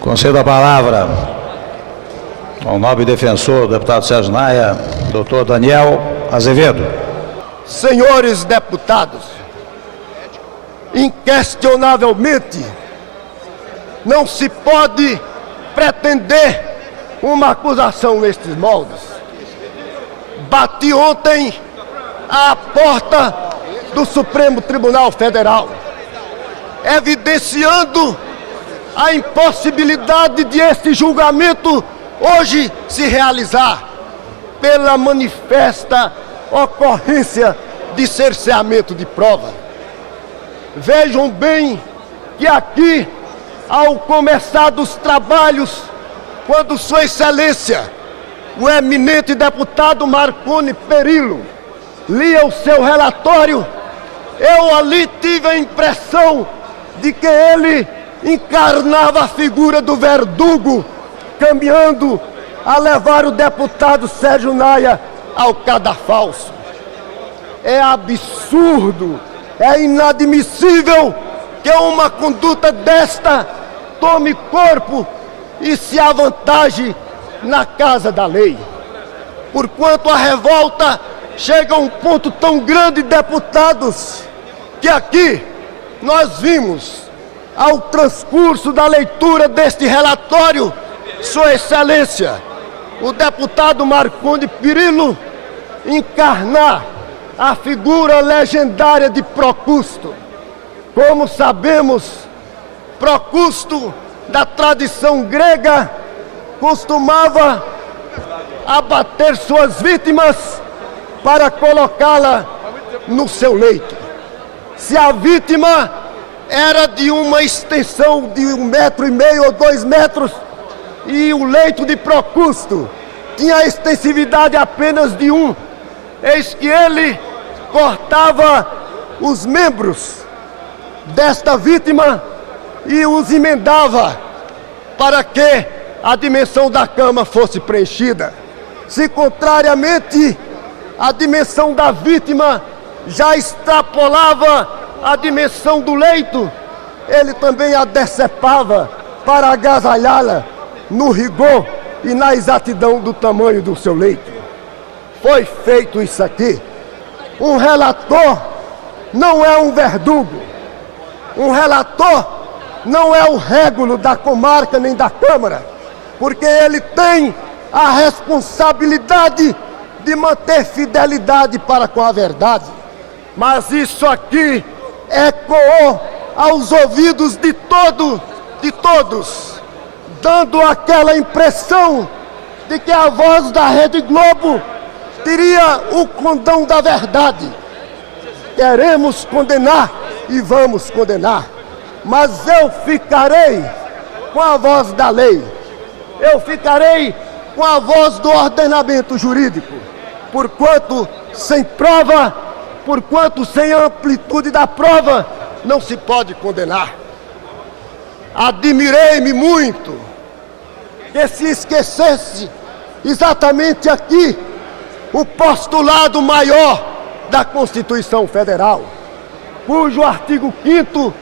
Concedo a palavra ao nobre defensor, deputado Sérgio Naia, doutor Daniel Azevedo. Senhores deputados, inquestionavelmente, não se pode pretender uma acusação nestes moldes. Bati ontem à porta do Supremo Tribunal Federal, evidenciando a impossibilidade de este julgamento hoje se realizar pela manifesta ocorrência de cerceamento de prova. Vejam bem que aqui, ao começar dos trabalhos, quando Sua Excelência, o eminente deputado Marconi Perillo, lia o seu relatório, eu ali tive a impressão de que ele encarnava a figura do verdugo, caminhando a levar o deputado Sérgio Naia ao cadafalso. É absurdo, é inadmissível que uma conduta desta tome corpo e se avantaje na casa da lei. Porquanto a revolta chega a um ponto tão grande, deputados, que aqui nós vimos, ao transcurso da leitura deste relatório, Sua Excelência, o deputado Marconi Perillo, encarnar a figura legendária de Procusto. Como sabemos, Procusto, da tradição grega, costumava abater suas vítimas para colocá-la no seu leito. Se a vítima era de uma extensão de 1,5 metro ou 2 metros, e o leito de Procusto tinha a extensividade apenas de 1, eis que ele cortava os membros desta vítima e os emendava para que a dimensão da cama fosse preenchida. Se contrariamente a dimensão da vítima já extrapolava a dimensão do leito, ele também a decepava para agasalhá-la no rigor e na exatidão do tamanho do seu leito. Foi feito isso aqui. Um relator não é um verdugo. Um relator não é o régulo da comarca nem da Câmara, porque ele tem a responsabilidade de manter fidelidade para com a verdade. Mas isso aqui ecoou aos ouvidos de todos, dando aquela impressão de que a voz da Rede Globo teria o condão da verdade. Queremos condenar e vamos condenar, mas eu ficarei com a voz da lei, eu ficarei com a voz do ordenamento jurídico, porquanto sem prova, porquanto sem amplitude da prova, não se pode condenar. Admirei-me muito que se esquecesse exatamente aqui o postulado maior da Constituição Federal, cujo artigo 5º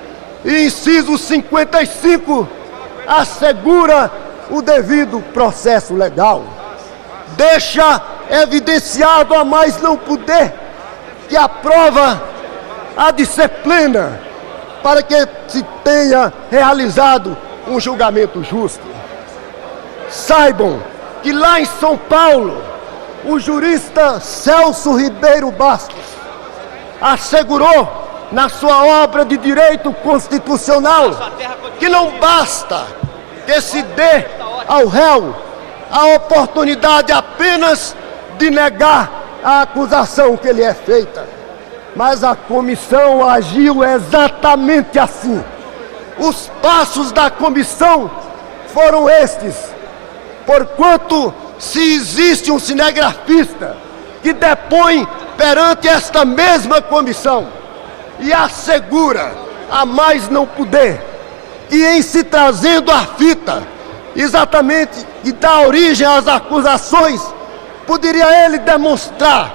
e inciso 55 assegura o devido processo legal. Deixa evidenciado a mais não poder que a prova há de ser plena para que se tenha realizado um julgamento justo. Saibam que lá em São Paulo, o jurista Celso Ribeiro Bastos assegurou na sua obra de direito constitucional que não basta que se dê ao réu a oportunidade apenas de negar a acusação que lhe é feita. Mas a comissão agiu exatamente assim. Os passos da comissão foram estes. Porquanto, se existe um cinegrafista que depõe perante esta mesma comissão e assegura a mais não poder que em se trazendo a fita exatamente e dá origem às acusações, poderia ele demonstrar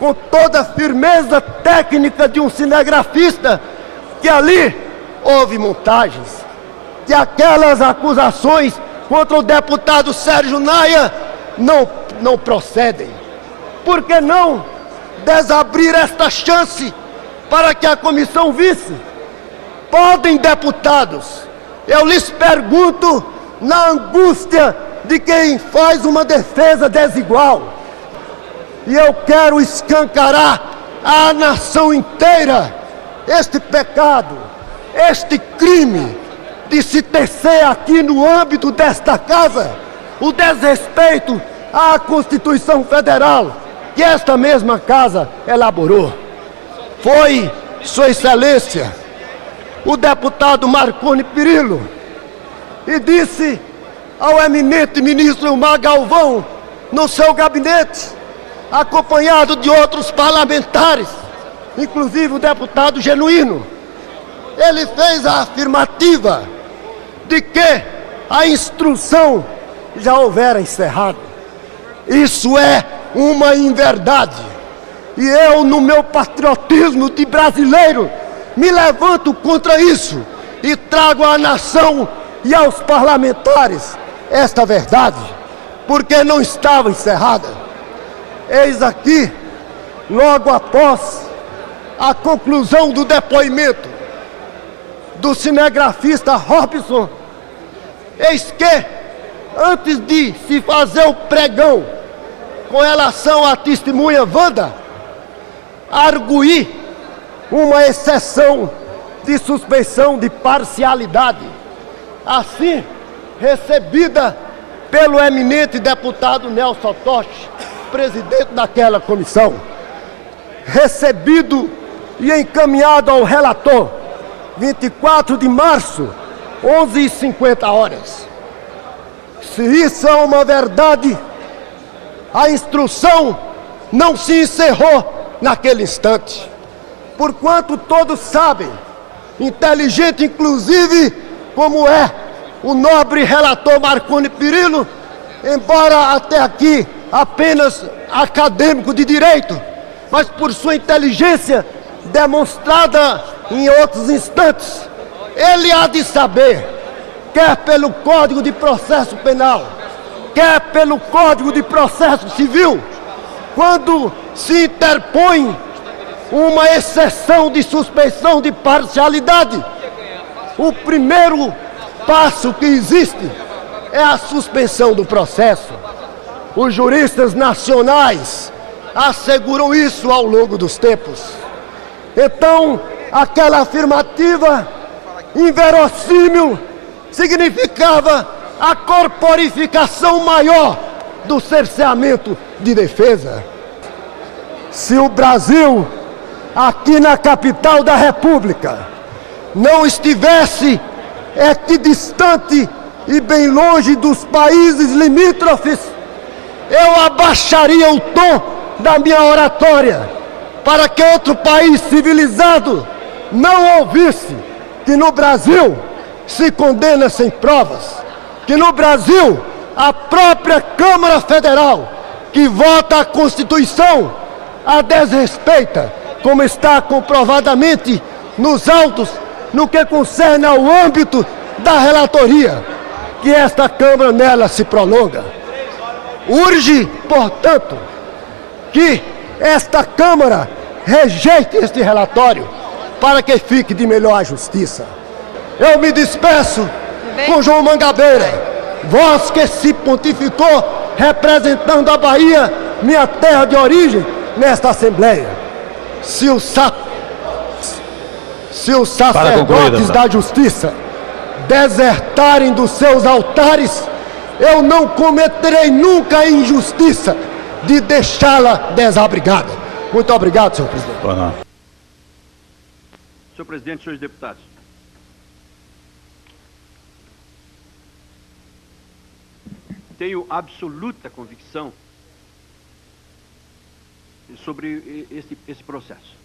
com toda a firmeza técnica de um cinegrafista que ali houve montagens, que aquelas acusações contra o deputado Sérgio Naia não procedem. Por que não desabrir esta chance para que a comissão visse? Podem, deputados, eu lhes pergunto, na angústia de quem faz uma defesa desigual, e eu quero escancarar à nação inteira este pecado, este crime de se tecer aqui no âmbito desta casa o desrespeito à Constituição Federal que esta mesma casa elaborou. Foi, Sua Excelência, o deputado Marconi Perillo, e disse ao eminente ministro Mar Galvão, no seu gabinete, acompanhado de outros parlamentares, inclusive o deputado Genuíno, ele fez a afirmativa de que a instrução já houvera encerrado. Isso é uma inverdade. E eu, no meu patriotismo de brasileiro, me levanto contra isso e trago à nação e aos parlamentares esta verdade, porque não estava encerrada. Eis aqui, logo após a conclusão do depoimento do cinegrafista Robson, eis que, antes de se fazer o pregão com relação à testemunha Wanda, arguí uma exceção de suspeição de parcialidade, assim recebida pelo eminente deputado Nelson Toche, presidente daquela comissão, recebido e encaminhado ao relator, 24 de março, 11h50. Se isso é uma verdade, a instrução não se encerrou naquele instante, porquanto todos sabem, inteligente inclusive como é o nobre relator Marconi Perillo, embora até aqui apenas acadêmico de direito, mas por sua inteligência demonstrada em outros instantes, ele há de saber, quer pelo Código de Processo Penal, quer pelo Código de Processo Civil, quando se interpõe uma exceção de suspeição de parcialidade, o primeiro passo que existe é a suspensão do processo. Os juristas nacionais asseguram isso ao longo dos tempos. Então, aquela afirmativa inverossímil significava a corporificação maior do cerceamento de defesa. Se o Brasil, aqui na capital da República, não estivesse equidistante e bem longe dos países limítrofes, eu abaixaria o tom da minha oratória para que outro país civilizado não ouvisse que no Brasil se condena sem provas, que no Brasil a própria Câmara Federal, que vota a Constituição, a desrespeita, como está comprovadamente nos autos no que concerne ao âmbito da relatoria, que esta Câmara nela se prolonga. Urge, portanto, que esta Câmara rejeite este relatório para que fique de melhor justiça. Eu me despeço com João Mangabeira, voz que se pontificou representando a Bahia, minha terra de origem, nesta Assembleia. Se os sacerdotes da justiça desertarem dos seus altares, eu não cometerei nunca a injustiça de deixá-la desabrigada. Muito obrigado, senhor presidente. Senhor presidente, senhores deputados. Tenho absoluta convicção sobre esse processo.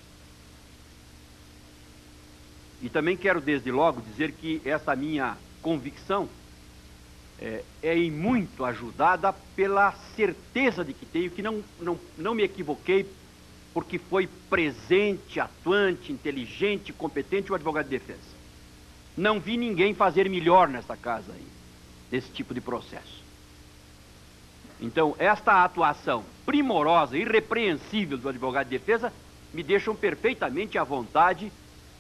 E também quero, desde logo, dizer que essa minha convicção é em muito ajudada pela certeza de que tenho, que não me equivoquei, porque foi presente, atuante, inteligente, competente o advogado de defesa. não vi ninguém fazer melhor nessa casa aí, nesse tipo de processo. Então, esta atuação primorosa, irrepreensível do advogado de defesa, me deixam perfeitamente à vontade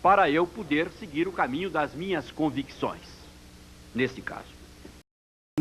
para eu poder seguir o caminho das minhas convicções, nesse caso.